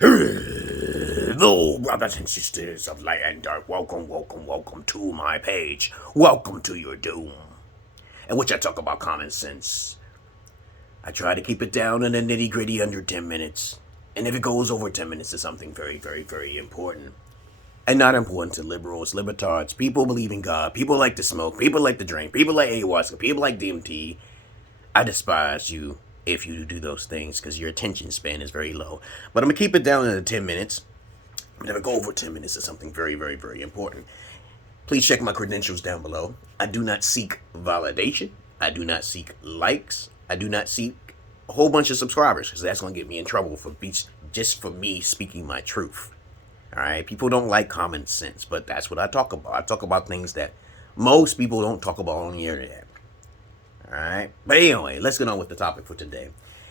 Hello, brothers and sisters of light and dark. Welcome to my page. Welcome to your doom, in which I talk about common sense. I try to keep it down in the nitty gritty under 10 minutes. And if it goes over 10 minutes, it's something very important. And not important to liberals, libertards, people who believe in God, people like to smoke, people like to drink, people like ayahuasca, people like DMT. I despise you if you do those things because your attention span is very low. But I'm going to keep it down to 10 minutes. But if I go over 10 minutes, it's something very important. Please check my credentials down below. I do not seek validation. I do not seek likes. I do not seek a whole bunch of subscribers because that's going to get me in trouble for just for me speaking my truth. All right, people don't like common sense, but that's what I talk about. I talk about things that most people don't talk about on the internet. All right, but anyway, let's get on with the topic for today.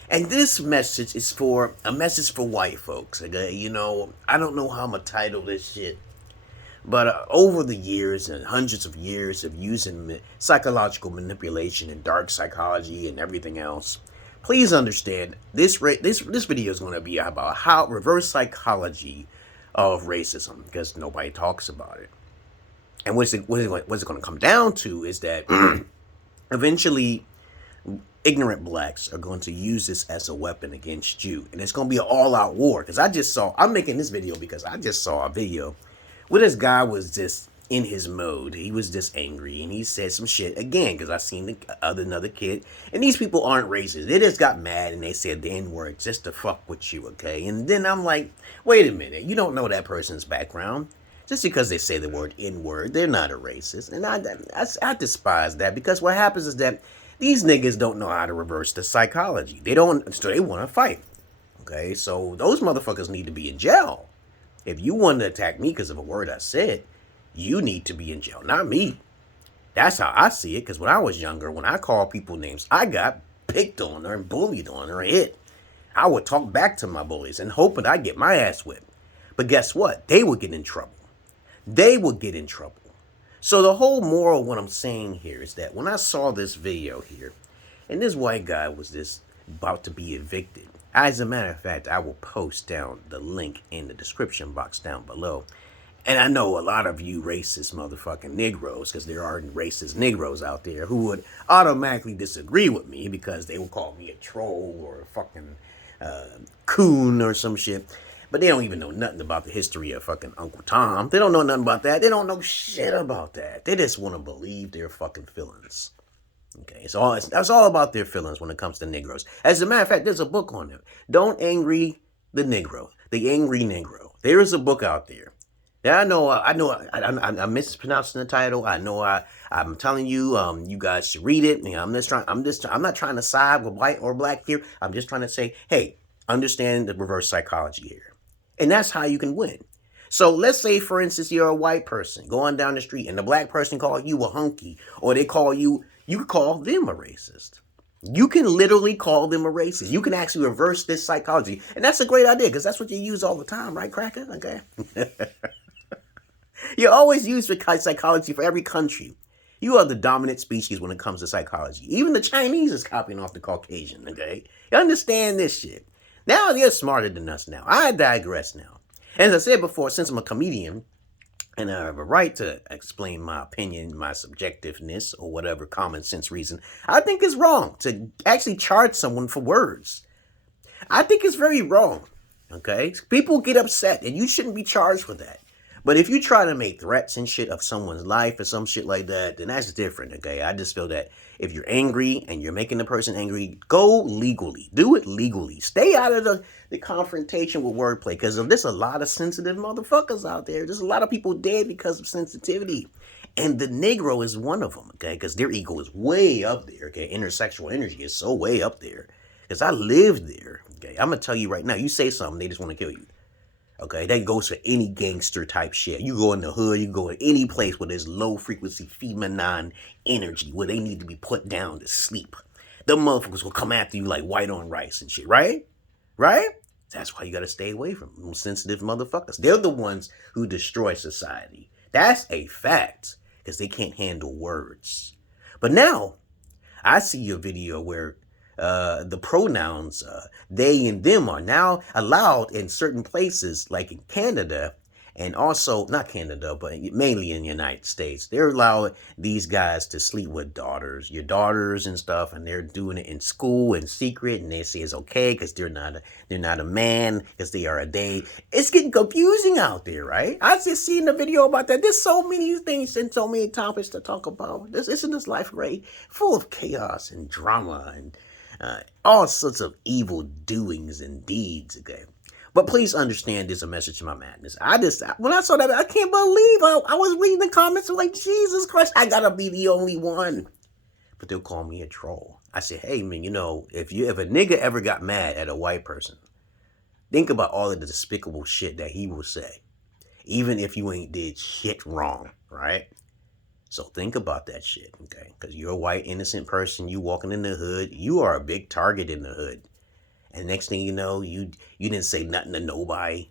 And this message is a message for white folks. Okay? You know, I don't know how I'm gonna title this shit, but over the years and hundreds of years of using psychological manipulation and dark psychology and everything else, please understand this video is going to be about how reverse psychology of racism, because nobody talks about it. And what's it going to come down to is that eventually ignorant blacks are going to use this as a weapon against you. And it's going to be an all-out war. Because I'm making this video because I just saw a video where this guy was just in his mode. He was just angry and he said some shit again because I seen another kid. And these people aren't racist. They just got mad and they said the N-word just to fuck with you, okay? And then I'm like, wait a minute. You don't know that person's background. Just because they say the word N-word, they're not a racist. And I despise that because what happens is that these niggas don't know how to reverse the psychology. They want to fight. Okay, so those motherfuckers need to be in jail. If you want to attack me because of a word I said, you need to be in jail, not me. That's how I see it, because when I was younger, when I called people names, I got picked on and bullied on or hit. I would talk back to my bullies and hoping I'd get my ass whipped. But guess what? They would get in trouble. They would get in trouble. So the whole moral of what I'm saying here is that when I saw this video here, and this white guy was just about to be evicted. As a matter of fact, I will post down the link in the description box down below. And I know a lot of you racist motherfucking Negroes, because there are racist Negroes out there who would automatically disagree with me because they would call me a troll or a fucking coon or some shit. But they don't even know nothing about the history of fucking Uncle Tom. They don't know nothing about that. They don't know shit about that. They just want to believe their fucking feelings. Okay, that's all about their feelings when it comes to Negroes. As a matter of fact, there's a book on it. Don't Angry the Negro. The Angry Negro. There is a book out there. Yeah, I'm mispronouncing the title. I'm telling you, you guys should read it. You know, I'm not trying to side with white or black here. I'm just trying to say, hey, understand the reverse psychology here. And that's how you can win. So let's say, for instance, you're a white person going down the street and the black person call you a hunky, or you call them a racist. You can literally call them a racist. You can actually reverse this psychology. And that's a great idea because that's what you use all the time, right, cracker? Okay. You always use psychology for every country. You are the dominant species when it comes to psychology. Even the Chinese is copying off the Caucasian, okay? You understand this shit. Now they're smarter than us now. I digress now. As I said before, since I'm a comedian, and I have a right to explain my opinion, my subjectiveness, or whatever common sense reason, I think it's wrong to actually charge someone for words. I think it's very wrong, okay? People get upset, and you shouldn't be charged for that. But if you try to make threats and shit of someone's life or some shit like that, then that's different, okay? I just feel that if you're angry and you're making the person angry, go legally. Do it legally. Stay out of the confrontation with wordplay, because there's a lot of sensitive motherfuckers out there. There's a lot of people dead because of sensitivity. And the Negro is one of them, okay? Because their ego is way up there, okay? Intersexual energy is so way up there. Because I lived there, okay? I'm going to tell you right now, you say something, they just want to kill you. Okay, that goes for any gangster type shit. You go in the hood, you go in any place where there's low frequency feminine energy, where they need to be put down to sleep. The motherfuckers will come after you like white on rice and shit, right? Right? That's why you gotta stay away from them sensitive motherfuckers. They're the ones who destroy society. That's a fact, because they can't handle words. But now, I see a video where the pronouns they and them are now allowed in certain places, like in Canada, and also not Canada, but mainly in the United States. They're allowing these guys to sleep with your daughters and stuff, and they're doing it in school in secret, and they say it's okay because they're not a man, because they are a they. It's getting confusing out there, right? I just seen a video about that. There's so many things and so many topics to talk about. Isn't this life great? Full of chaos and drama and all sorts of evil doings and deeds, okay? But please understand, there's a message to my madness. When I saw that, I can't believe I was reading the comments. I'm like, Jesus Christ, I gotta be the only one. But they'll call me a troll. I say, hey man, if a nigga ever got mad at a white person, think about all of the despicable shit that he will say, even if you ain't did shit wrong, right? So think about that shit, okay? Because you're a white innocent person, you walking in the hood, you are a big target in the hood. And next thing you know, you didn't say nothing to nobody.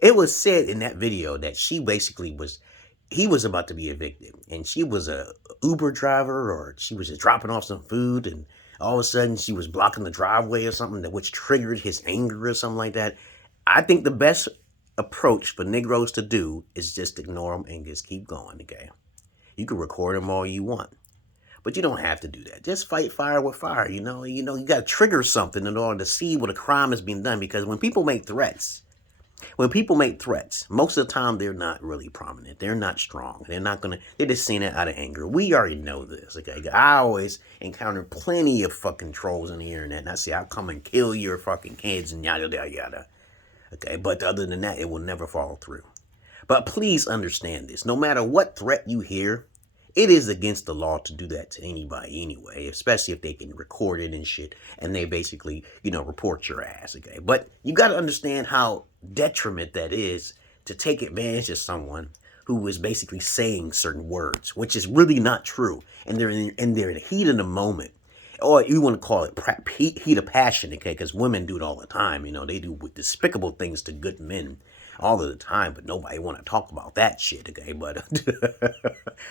It was said in that video that he was about to be evicted. And she was a Uber driver, or she was just dropping off some food, and all of a sudden she was blocking the driveway or something, which triggered his anger or something like that. I think the best approach for Negroes to do is just ignore them and just keep going, okay? You can record them all you want. But you don't have to do that. Just fight fire with fire, you got to trigger something in order to see what a crime is being done. Because when people make threats, most of the time they're not really prominent. They're not strong. They're just saying it out of anger. We already know this, okay? I always encounter plenty of fucking trolls on the internet, and I say, I'll come and kill your fucking kids and yada, yada, yada. Okay, but other than that, it will never fall through. But please understand this. No matter what threat you hear, it is against the law to do that to anybody anyway, especially if they can record it and shit, and they basically, report your ass, okay? But you got to understand how detriment that is to take advantage of someone who is basically saying certain words, which is really not true, and they're in the heat of the moment. Or you want to call it heat of passion, okay? Because women do it all the time, they do despicable things to good men all of the time, but nobody want to talk about that shit, okay? But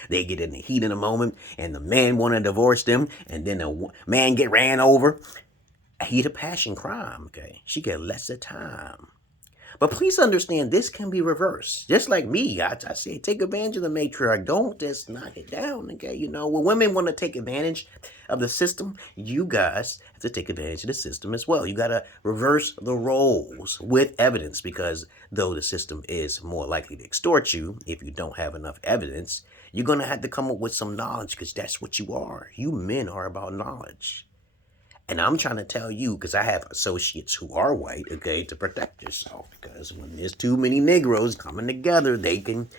they get in the heat of the moment, and the man want to divorce them, and then the man get ran over. A heat of passion crime, okay? She get less of time. But please understand, this can be reversed. Just like me, I say, take advantage of the matriarch. Don't just knock it down, okay? When women want to take advantage of the system, you guys have to take advantage of the system as well. You got to reverse the roles with evidence, because though the system is more likely to extort you if you don't have enough evidence, you're going to have to come up with some knowledge, because that's what you are. You men are about knowledge. And I'm trying to tell you, because I have associates who are white, okay, to protect yourself. Because when there's too many Negroes coming together, they can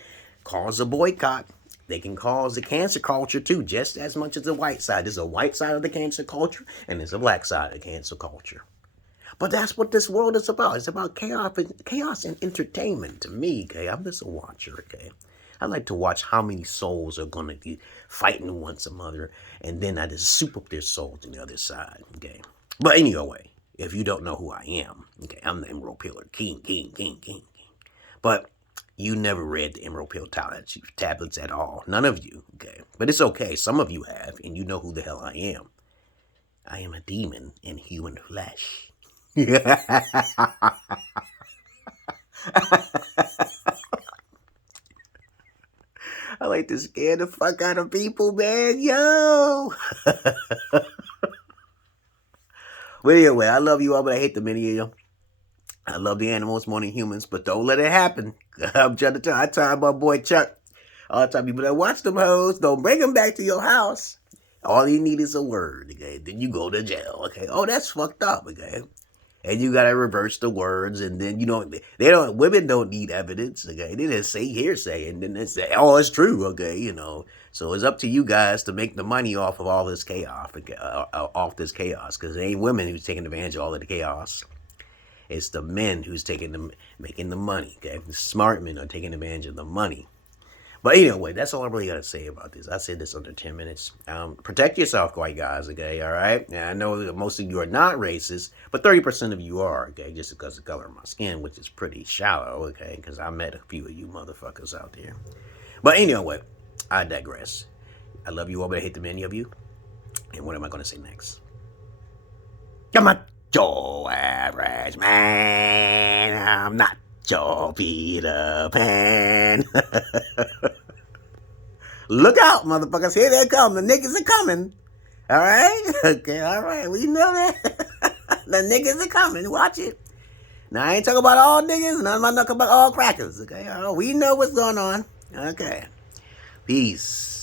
cause a boycott. They can cause a cancer culture too, just as much as the white side. There's a white side of the cancer culture, and there's a black side of the cancer culture. But that's what this world is about. It's about chaos and entertainment to me, okay? I'm just a watcher, okay? I like to watch how many souls are going to be fighting one another, and then I just soup up their souls on the other side, okay? But anyway, if you don't know who I am, okay, I'm the Emerald Pillar King. But you never read the Emerald Pill tablets at all. None of you, okay? But it's okay. Some of you have, and you know who the hell I am. I am a demon in human flesh. I like to scare the fuck out of people, man. Yo! But anyway, I love you all, but I hate the many of you. I love the animals more than humans, but don't let it happen. I'm trying to tell. I tell my boy Chuck all the time, people that watch them hoes, don't bring them back to your house. All you need is a word, okay? Then you go to jail, okay? Oh, that's fucked up, okay? And you gotta reverse the words, and then women don't need evidence, okay? They just say hearsay, and then they say, oh, it's true, okay, So it's up to you guys to make the money off of all this chaos, because it ain't women who's taking advantage of all of the chaos. It's the men who's making the money, okay? The smart men are taking advantage of the money. But anyway, that's all I really got to say about this. I said this under 10 minutes. Protect yourself, white guys, okay? All right? And I know that most of you are not racist, but 30% of you are, okay? Just because of the color of my skin, which is pretty shallow, okay? Because I met a few of you motherfuckers out there. But anyway, I digress. I love you all, but I hate the many of you. And what am I going to say next? I'm not your average man. I'm not your Peter Pan. Look out, motherfuckers. Here they come. The niggas are coming. All right? Okay, all right. We know that. The niggas are coming. Watch it. Now, I ain't talking about all niggas, and I'm not talking about all crackers. Okay? We know what's going on. Okay. Peace.